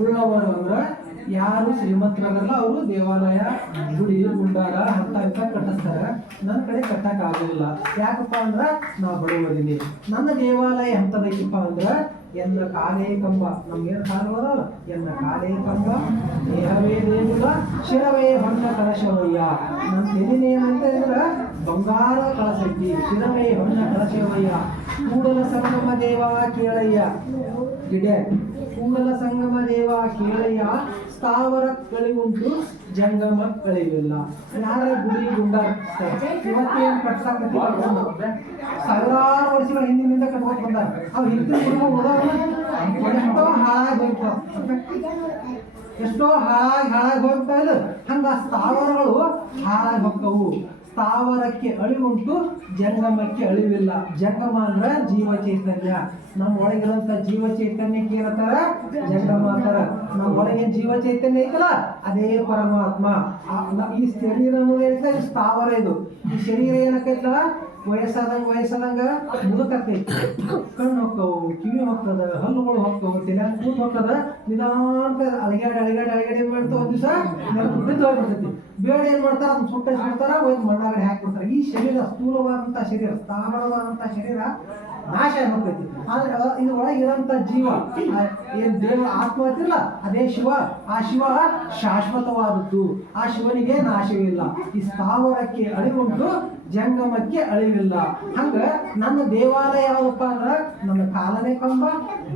ಉಳ್ಳವರು ಅಂದ್ರೆ ಯಾರು ಶ್ರೀಮಂತರಾಗಲ್ಲ, ಅವರು ದೇವಾಲಯ ಗುಡಿ ಗುಂಡಾರ ಅಂತ ಇಂಥ ಕಟ್ಟಿಸ್ತಾರೆ. ನನ್ನ ಕಡೆ ಕಟ್ಟಕ್ ಆಗೋದಿಲ್ಲ. ಯಾಕಪ್ಪ ಅಂದ್ರ ನಾ ಬಡವರಿನಿ ನನ್ನ ದೇವಾಲಯ ಎಂತದೈತಿಪ್ಪ ಅಂದ್ರ ಎನ್ನ ಕಾಲೇ ಕಂಬ. ನಮ್ಗೇನು ಕಾಲು ಅದಲ್ಲ ಎನ್ನ ಕಾಲೇ ಕಂಬ. ದೇಹವೇ ದೇಗುಲ, ಶಿರವೇ ಹೊನ್ನ ಕಳಶವಯ್ಯ ನನ್ನ ತೆಲಿನೇ ಏನಂತ ಇದ್ರ ಬಂಗಾರ ಐತಿ ಶಿರವೇ ಹೊನ್ನ ಕಳಶವಯ್ಯ ಕೂಡಲ ಸಂಗಮ ದೇವ ಕೇಳಯ್ಯ. ಗಿಡ, ಕೂಡಲ ಕೇಳಯ್ಯ ಸ್ಥಾವರ ಕಳಿವುಂಟು ಜಂಗಮ ಕಳಿವಿಲ್ಲ ಯಾರ ಗುರಿ ಗುಂಡ ಇವತ್ತೇನು ಕಟ್ಸಾಕತ್ತೀವಿ ಸಾವಿರಾರು ವರ್ಷಗಳ ಹಿಂದಿನಿಂದ ಕಟ್ಕೊಂಡು ಬಂದಾರ. ಅವು ಹಿಂದಿನ ಗುರುಗಳು ಉದಾಹರಣೆ ಎಷ್ಟೋ ಹಾಳಾಗಿ ಎಷ್ಟೋ ಹಾಳಾಗಿ ಹಾಳಾಗಿ ಹೋಗ್ತಾ ಇಲ್ಲ. ಹಂಗ ಸ್ಥಾವರಗಳು ಹಾಳಾಗಿ ಹೋಗ್ತಾವು. ಸ್ಥಾವರಕ್ಕೆ ಅಳಿವುಂಟು, ಜಂಗಮಕ್ಕೆ ಅಳಿವಿಲ್ಲ. ಜಂಗಮ ಅಂದ್ರೆ ಜೀವ ಚೈತನ್ಯ ನಮ್ಮ ಒಳಗಿರುವಂತ ಜೀವ ಚೈತನ್ಯಕ್ಕೆ ಏನತ್ತಾರ ಜಂಗಮ ಅಂತಾರ. ನಮ್ಮ ಒಳಗೆ ಜೀವ ಚೈತನ್ಯ ಐತಲ್ಲ? ಅದೇ ಪರಮಾತ್ಮ. ಈ ಶರೀರ ಏನೈತೆ ಸ್ಥಾವರ ಇದು. ಈ ಶರೀರ ಏನಕ್ಕೈತಲ್ಲ ವಯಸ್ಸಾದಂಗ ವಯಸ್ಸಾದಂಗ ಮುದುಕತ್ತೈತಿ ಕಣ್ಣು ಹೋಗ್ತವು ಕಿವಿ ಹೋಗ್ತದ ಹಲ್ಲುಗಳು ಹೋಗ್ತವು ತಲೆ ಕೂತ್ ಹೋಗ್ತದ ನಿಧಾಂತ ಅಳಗ್ಯಾಡಿ ಅಳಗ್ಯಾಡಿ ಅಳಗ್ಯಾಡಿ ಏನ್ ಮಾಡ್ತಾವ ದಿವಸ? ಬೇಡ ಏನ್ ಮಾಡ್ತಾರ? ಸುಟ್ಟ ಹಾಕ್ತಾರ, ಒಯ್ದು ಈ ಶರೀರ ಸ್ಥೂಲವಾದಂತ ಶರೀರ ಸ್ಥಾವರವಾದಂಥ ಶರೀರ ನಾಶ ಆಗ್ಬಿಡ್ತೈತಿ ಆದ್ರೆ ಇದು ಒಳಗೆ ಜೀವ ಏನು ಏನ್ ದೇವ ಆತ್ಮ ಅಂತಿಲ್ಲ, ಅದೇ ಶಿವ. ಆ ಶಿವ ಶಾಶ್ವತವಾದದ್ದು. ಆ ಶಿವನಿಗೆ ನಾಶವಿಲ್ಲ. ಈ ಸ್ಥಾವರಕ್ಕೆ ಅಳಿವುಂಟು, ಜಂಗಮಕ್ಕೆ ಅಳಿವಿಲ್ಲ. ಹಂಗ ನನ್ನ ದೇವಾಲಯ ಯಾವಪ್ಪ ಅಂದ್ರ, ನನ್ನ ಕಾಲನೇ ಕಂಬ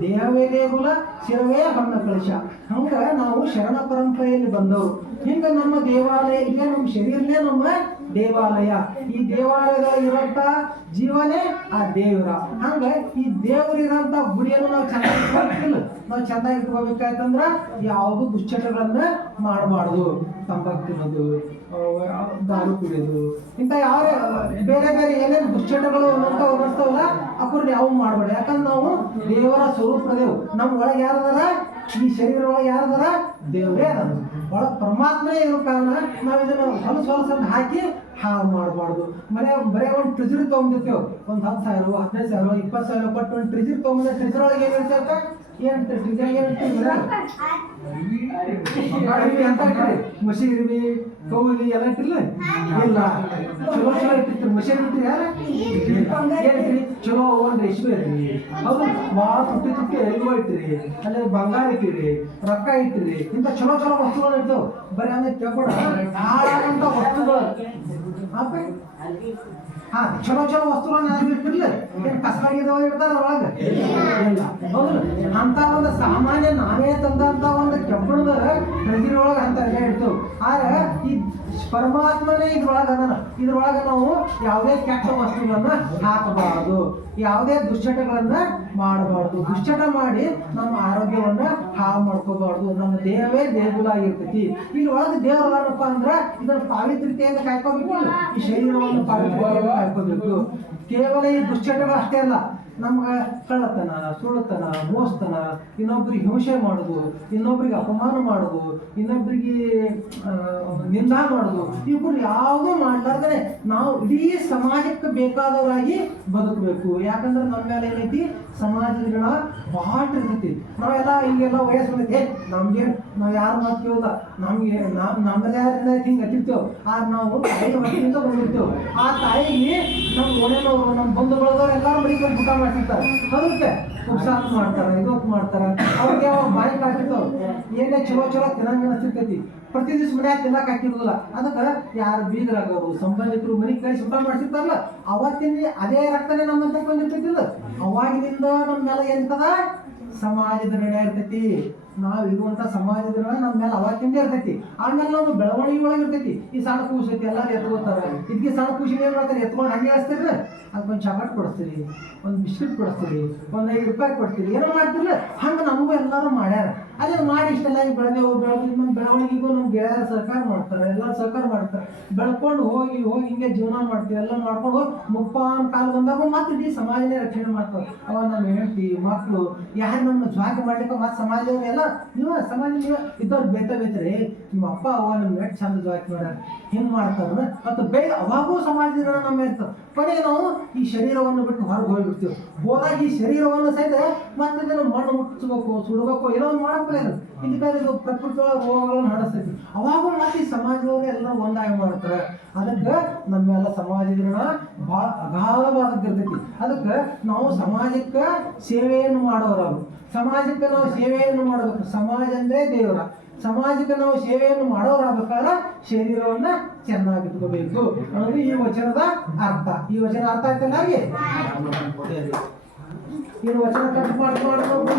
ದೇಹವೇ ದೇಗುಲ ಶಿರವೇ ಬಣ್ಣ ಕಳಶ ಹಂಗ ನಾವು ಶರಣ ಪರಂಪರೆಯಲ್ಲಿ ಬಂದವರು. ಹಿಂಗ ನಮ್ಮ ದೇವಾಲಯ ಇಲ್ಲೇ, ನಮ್ಮ ಶರೀರನೇ ನಮ್ಮ ದೇವಾಲಯ. ಈ ದೇವಾಲಯದ ಇರೋಂಥ ಜೀವನೇ ಆ ದೇವರ. ಹಂಗ ಈ ದೇವರಿರೋಂಥ ಗುಡಿಯನ್ನು ನಾವು ಚೆನ್ನಾಗಿ ಇಟ್ಕೊಳ್ತಿಲ್ಲ ನಾವು ಚೆನ್ನಾಗಿ ಇಟ್ಕೋಬೇಕಾಯ್ತಂದ್ರ ಯಾವುದು ದುಶ್ಚಟಗಳನ್ನ ಮಾಡಬಾರ್ದು. ತಂಬಾಕ್ ತಿನ್ನೋದು ದಾರು ಕುಡಿಯೋದು ಇಂಥ ಯಾವ ಬೇರೆ ಬೇರೆ ಏನೇನು ದುಶ್ಚಟಗಳು ಅಂತ ಅನ್ನಿಸ್ತಾವಲ್ಲ ಅಕ್ರನ್ನ ಯಾವ ಮಾಡಬೇಡ. ಯಾಕಂದ್ರೆ ನಾವು ದೇವರ ಸ್ವರೂಪದೇವು ನಮ್ಮ ಒಳಗೆ ಯಾರದಾರ? ಈ ಶರೀರ ಒಳಗೆ ಯಾರದಾರ? ದೇವರೇ ಅದ ಒಳ ಪರಮಾತ್ಮನೇ ಇರೋ ಕಾರಣ ನಾವು ಇದನ್ನ ಹೊಲಸು ಹೊಲಸನ್ನು ಹಾಕಿ ಹಾಳು ಮಾಡಬಾರ್ದು. ಮನೆ ಬರೀ ಒಂದು ಟ್ರಿಜರಿ ತೊಗೊಂಡಿರ್ತೇವೆ. ಒಂದು ಹತ್ತು ಸಾವಿರ, ಹದಿನೈದು ಸಾವಿರ, ಇಪ್ಪತ್ತು ಸಾವಿರ ಕೊಟ್ಟು ಒಂದು ಟ್ರಿಜರಿ ತೊಗೊಂಡ್ರೆ ಟ್ರಿಜರ್ ಒಳಗೆ ಏನಿರ್ತೈತೆ ಇರಿವಿ ಕೌಲಿ ಎಲ್ಲ ಇಟ್ಟಿಲ್ಲ ಇಲ್ಲ ಚಲೋ ಚಲೋ ಇಟ್ಟಿತ್ತು ಮಷೀನ್ ಇಟ್ಟಿರಿ ಯಾರ ಏನಿಟ್ರಿ ಚಲೋ ಒಂದು ರೇಷ್ಮೆ ಇರ್ರಿ ಹೌದು ಭಾಳ ತುಟ್ಟಿ ತುಟ್ಟಿ ಎರಿಗೋ ಇಟ್ಟಿರಿ ಅಲ್ಲಿ ಬಂಗಾರ ಇಟ್ಟಿರಿ ರೊಕ್ಕ ಇಟ್ಟಿರಿ ಇಂಥ ಚಲೋ ಚಲೋ ವಸ್ತುಗಳು ಇರ್ತಾವ ಬರೀ ಅಂದ್ರೆ ಕೇಳ್ಕೊಡ ಹಾಳಾಗಂತ ವಸ್ತುಗಳು ಹಾಂ ಚಲೋ ಚಲೋ ವಸ್ತುಗಳನ್ನ ಏನ್ ಕಸವಾಗಿದಾವ ಇರ್ತಾರ ಒಳಗ ಇಲ್ಲ. ಒಂದು ಸಾಮಾನ್ಯ ನಾವೇ ತಂದಂತ ಒಂದು ಕೆಬ್ಬಣದ ಟ್ರೆಜರಿ ಒಳಗ ಅಂತ ಇಡ್ತು ಆದ್ರೆ ಈ ಪರಮಾತ್ಮನೇ ಇದ್ರೊಳಗ ಅದನ ಇದ್ರೊಳಗ ನಾವು ಯಾವುದೇ ಕೆಟ್ಟ ವಸ್ತುಗಳನ್ನ ಹಾಕಬಾರದು. ಯಾವುದೇ ದುಶ್ಚಟಗಳನ್ನ ಮಾಡಬಾರ್ದು. ದುಶ್ಚಟ ಮಾಡಿ ನಮ್ಮ ಆರೋಗ್ಯವನ್ನ ಹಾಳು ಮಾಡ್ಕೋಬಾರ್ದು. ನಮ್ಮ ದೇಹವೇ ದೇಗುಲ ಆಗಿರ್ತೈತಿ. ಇಲ್ಲಿ ಒಳಗೆ ದೇವರಪ್ಪ ಅಂದ್ರ ಇದನ್ನ ಪಾವಿತ್ರ್ಯತೆಯನ್ನು ಕಾಯ್ಕೋಬೇಕು. ಈ ಶರೀರವನ್ನು ಪಾವಿತ್ರ್ಯತೆಯಿಂದ ಕಾಯ್ಕೋಬೇಕು. ಕೇವಲ ಈ ದುಶ್ಚಟಗಳು ಅಷ್ಟೇ ಅಲ್ಲ. ನಮ್ಗೆ ಕಳ್ಳತನ, ಸುಳ್ಳತನ, ಮೋಸ್ತನ, ಇನ್ನೊಬ್ರಿಗೆ ಹಿಂಸೆ ಮಾಡೋದು, ಇನ್ನೊಬ್ರಿಗೆ ಅಪಮಾನ ಮಾಡೋದು, ಇನ್ನೊಬ್ರಿಗೆ ನಿಂದ ಮಾಡೋದು, ಇವ್ರು ಯಾವುದೂ ಮಾಡ್ಲಾರ್ದೇ ನಾವು ಇಡೀ ಸಮಾಜಕ್ಕೆ ಬೇಕಾದವರಾಗಿ ಬದುಕಬೇಕು. ಯಾಕಂದ್ರೆ ನಮ್ಮ ಮೇಲೆ ಏನೈತಿ? ಸಮಾಜದ ಬಹಳ ಭಾಳ ಇರ್ತೈತಿ ನಾವೆಲ್ಲ ಈಗೆಲ್ಲ ವಯಸ್ಸು ಬಂದೈತಿ ನಮ್ಗೆ ನಾವು ಯಾರು ಮಾತು ಕೇಳಲ್ಲ ನಮ್ಗೆ ನಾ- ನಮ್ಮಲ್ಲಿ ಯಾರಿಂದ ಹಿಂಗೆ ಹತ್ತಿರ್ತೇವೆ. ಆದ್ರೆ ನಾವು ತಾಯಿ ಹೊಟ್ಟೆಯಿಂದ ಬಂದಿರ್ತೇವೆ. ಆ ತಾಯಿಗೆ ನಮ್ಮ ಓಣೆನವರು ನಮ್ಮ ಬಂಧು ಬಳದವ್ರು ಎಲ್ಲರೂ ಬಂದು ಊಟ ಮಾಡ್ತಿರ್ತಾರೆ. ಅದಕ್ಕೆ ಉಪ್ಸಾತ್ ಮಾಡ್ತಾರೆ ಇದೊತ್ತು ಮಾಡ್ತಾರೆ? ಅವ್ರಿಗೆ ಯಾವ ಬಾಯಿ ಕಾಟಿರ್ತಾವ ಏನೇ ಚಲೋ ಚಲೋ ತಿನ್ನಂಗ ಅನಿಸ್ತೈತಿ. ಪ್ರತಿ ದಿವಸ ಮನ್ಯಾಗ ತಿನ್ನಕ್ ಹಾಕಿರೋದಿಲ್ಲ ಅದಕ್ಕೆ ಯಾರು ಬೀಗರಾಗೋರು ಸಂಬಂಧಿಕರು ಮನೆಗೆ ಕೈ ಊಟ ಮಾಡ್ತಿರ್ತಾರಲ್ಲ ಅವತ್ತಿನ ಅದೇ ರಕ್ತನೇ ನಮ್ಮಂತ ಬಂದಿರ್ತೈತಿ ಅವಾಗಿನಿಂದ ನಮ್ಮ ಮೇಲೆ ಎಂತದ? ಸಮಾಜದ ನಡೆ ಇರ್ತೈತಿ. ನಾವು ಇರುವಂತ ಸಮಾಜದ ನಮ್ ನಮ್ಮ ಮೇಲೆ ಅವತ್ತಿಂದ ಇರ್ತೈತಿ. ಆಮೇಲೆ ನಾವು ಬೆಳವಣಿಗೆ ಒಳಗೆ ಇರ್ತೈತಿ. ಈ ಸಣ್ಣ ಕೂಸೈತಿ ಎಲ್ಲಾರು ಎತ್ಕೋತಾರ ಇದಕ್ಕೆ ಸಣ್ಣ ಕೂಸಿನ ಏನ್ ಮಾಡ್ತಾರೆ? ಎತ್ಕೊಂಡು ಹಂಗೆ ಹಚ್ತೀರಿ? ಅದಕ್ಕೊಂದು ಚಾಕ್ಲೇಟ್ ಕೊಡಿಸ್ತೀರಿ, ಒಂದು ಬಿಸ್ಕಿಟ್ ಕೊಡಿಸ್ತೀರಿ, ಒಂದು ಐದು ರೂಪಾಯಿ ಕೊಡ್ತೀರಿ. ಏನೋ ಮಾಡ್ತಿರಲ್ಲ ಹಂಗೆ ನಮಗೂ ಎಲ್ಲರೂ ಮಾಡ್ಯಾರ. ಅದೇ ಮಾಡಿ ಇಷ್ಟೆಲ್ಲ ಹಿಂಗೆ ಬೆಳೆದೇವು, ಬೆಳೆದು ನಮ್ಮ ಬೆಳವಣಿಗೆಗೂ ನಮ್ಮ ಗೆಳೆಯರ ಸರ್ಕಾರ ಮಾಡ್ತಾರೆ, ಎಲ್ಲರೂ ಸರ್ಕಾರ ಮಾಡ್ತಾರೆ. ಬೆಳ್ಕೊಂಡು ಹೋಗಿ ಹೋಗಿ ಹಿಂಗೆ ಜೀವನ ಮಾಡ್ತೀವಿ, ಎಲ್ಲ ಮಾಡ್ಕೊಂಡು ಹೋಗಿ ಮುಪ್ಪಾನ್ ಕಾಲ ಬಂದಾಗ ಮತ್ತೆ ಇಡೀ ಸಮಾಜನೇ ರಕ್ಷಣೆ ಮಾಡ್ತಾರೆ ಅವ ನಮ್ಮ ಹೆಂಡತಿ ಮಕ್ಕಳು ಯಾರು ನಮ್ಮ ಜ್ವಾಕ ಮಾಡ್ಲಿಕ್ಕೆ ಮತ್ತೆ ಸಮಾಜದವ್ರು ಎಲ್ಲ ನೀವು ಸಮಾಜ ಇದ್ದವ್ರು ಬೇತ ಬೇತ್ರಿ ನಿಮ್ಮ ಅಪ್ಪ, ಅವ್ವ ನಮ್ಮ ಎಷ್ಟು ಚಂದ ಜಾಕ್ ಮಾಡ್ಯಾರ, ಹಿಂಗ್ ಮಾಡ್ತಾರ ಮತ್ತು ಬೇಗ ಅವಾಗೂ ಸಮಾಜದ ನಮ್ಮ ಇರ್ತದೆ ಕೊನೆ ನಾವು ಈ ಶರೀರವನ್ನು ಬಿಟ್ಟು ಹೊರಗೆ ಹೋಗ್ಬಿಡ್ತೀವಿ. ಹೋದಾಗ ಈ ಶರೀರವನ್ನು ಸಹಿತ ಮತ್ತೆ ಇದನ್ನು ಮಣ್ಣು ಮುಟ್ಟಿಸ್ಬೇಕು ಸುಡಬೇಕು, ಏನೋ ಒಂದು ಮಾಡಪ್ಪಲೇ ಇದು ಇದಕ್ಕೆ ಇದು ಪ್ರಕೃತಿ ಒಳಗೆ ರೋಗಗಳನ್ನು ಹರಡ್ತೈತಿ ಅವಾಗೂ ಮತ್ತೆ ಈ ಸಮಾಜದವರು ಎಲ್ಲ ಒಂದಾಗಿ ಮಾಡ್ತಾರೆ. ಅದಕ್ಕೆ ನಮ್ಮೆಲ್ಲ ಸಮಾಜದ ಭಾಳ ಅಗಾಧವಾದದ್ದಿರ್ತೈತಿ ಅದಕ್ಕೆ ನಾವು ಸಮಾಜಕ್ಕೆ ಸೇವೆಯನ್ನು ಮಾಡೋರು. ಸಮಾಜಕ್ಕೆ ನಾವು ಸೇವೆಯನ್ನು ಮಾಡಬೇಕು ಸಮಾಜ ಅಂದ್ರೆ ದೇವರ. ಸಮಾಜಕ್ಕೆ ನಾವು ಸೇವೆಯನ್ನು ಮಾಡೋರಾಗಬೇಕಾದ್ರೆ ಶರೀರವನ್ನ ಚೆನ್ನಾಗಿ ಇಟ್ಕೋಬೇಕು. ಅನ್ನೋದು ಈ ವಚನದ ಅರ್ಥ. ಈ ವಚನ ಅರ್ಥ ಆಯ್ತಲ್ಲ ಹಾಗೆ ಈ ವಚನ ಕಟ್ ಮಾಡಿ ಮಾಡ್ಕೊಂಡು